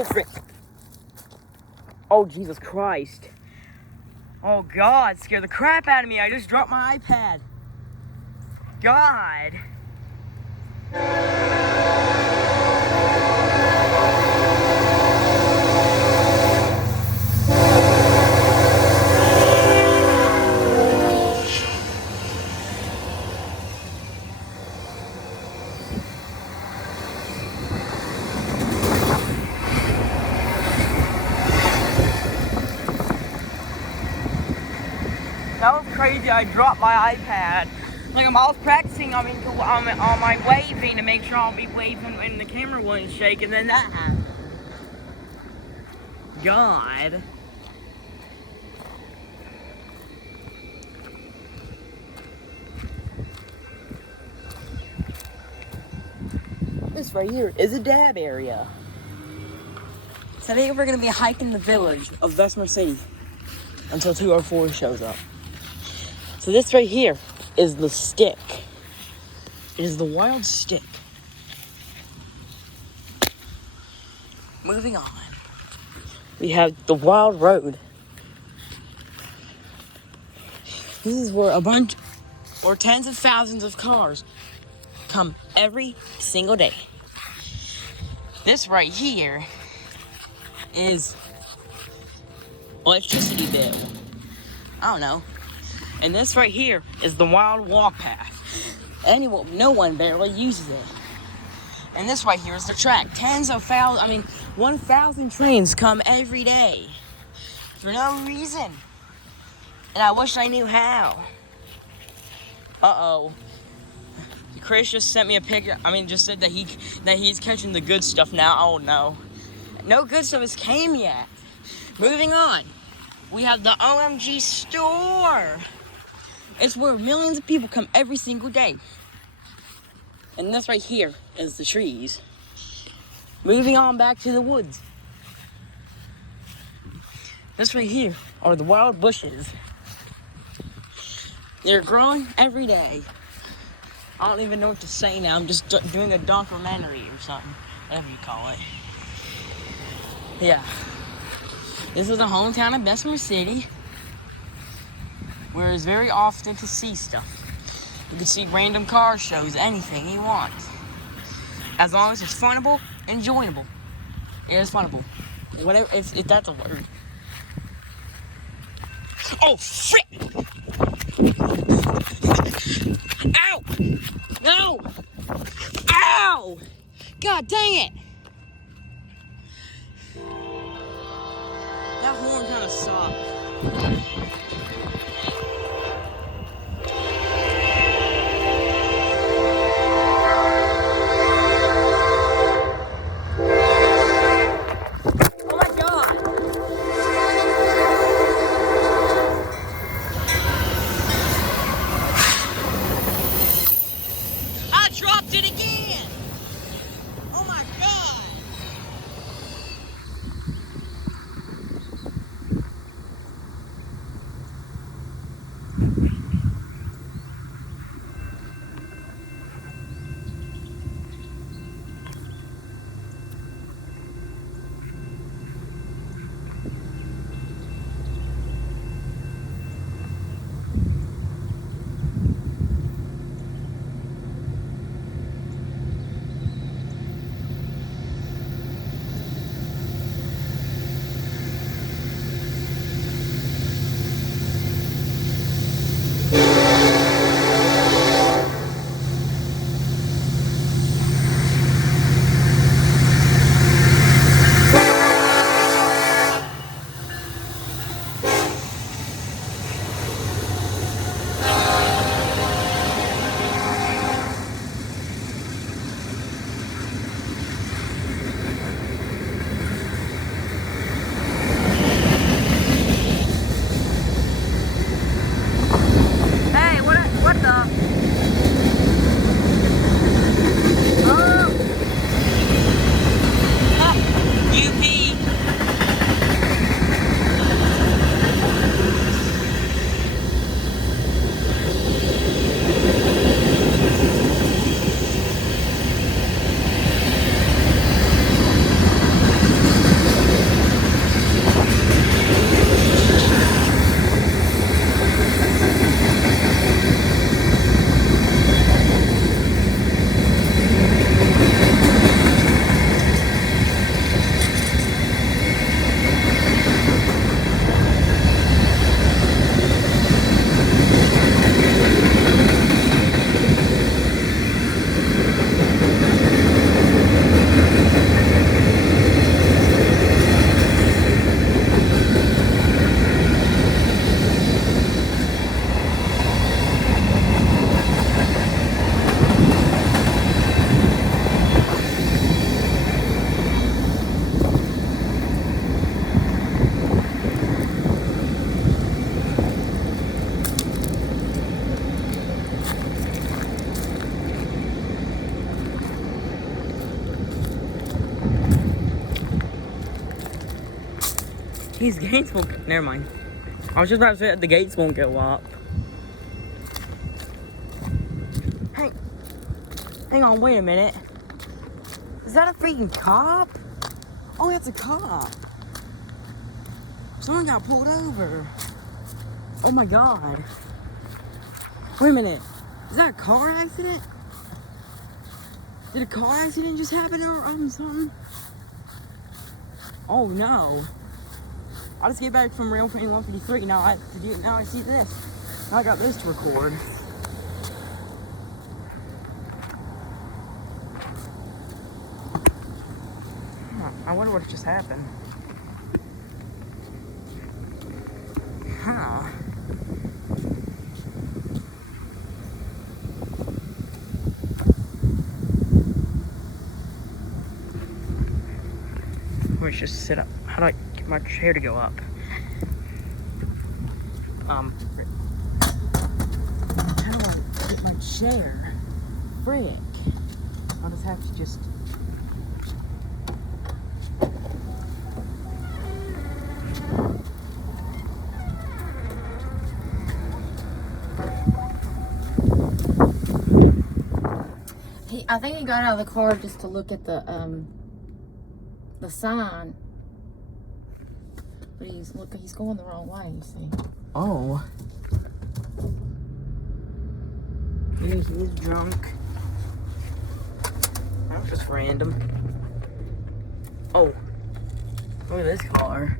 Oh, frick. Oh, Jesus Christ. Oh, God, scared the crap out of me. I just dropped my iPad. God. That was crazy. I dropped my iPad. Like, I was practicing on my waving to make sure I'll be waving and the camera wouldn't shake, and then that happened. God. This right here is a dab area. Today we're going to be hiking the village of Bessemer City until 204 shows up. So this right here is the stick. It is the wild stick. Moving on. We have the wild road. This is where a bunch or tens of thousands of cars come every single day. This right here is electricity bill. I don't know. And this right here is the wild walk path. No one barely uses it. And this right here is the track. 1,000 trains come every day for no reason. And I wish I knew how. Uh-oh. Chris just sent me a picture. Just said that he's catching the good stuff now. Oh no. No good stuff has came yet. Moving on. We have the OMG store. It's where millions of people come every single day. And this right here is the trees. Moving on back to the woods. This right here are the wild bushes. They're growing every day. I don't even know what to say now. I'm just doing a documentary or something. Whatever you call it. Yeah. This is the hometown of Bessemer City, where it's very often to see stuff. You can see random car shows, anything you want. As long as it's funnable, enjoyable. It is funnable. Whatever, if that's a word. Oh, frick! Ow! No! Ow! God dang it! That horn kind of sucked. Dropped it again! Oh my God! These gates won't. Never mind. I was just about to say that the gates won't go up. Hey, hang on, wait a minute. Is that a freaking cop? Oh, that's a cop. Someone got pulled over. Oh my god. Wait a minute. Is that a car accident? Did a car accident just happen or something? Oh no. I just get back from Railfanning 153. Now I see this. Now I got this to record. I wonder what just happened. Huh. Let's just sit up. How do I get my chair to go up? How do I get my chair? Frick. I'll just have to just... I think he got out of the car just to look at the sign. But he's going the wrong way, you see. Oh. He's drunk. That was just random. Oh. Look at this car.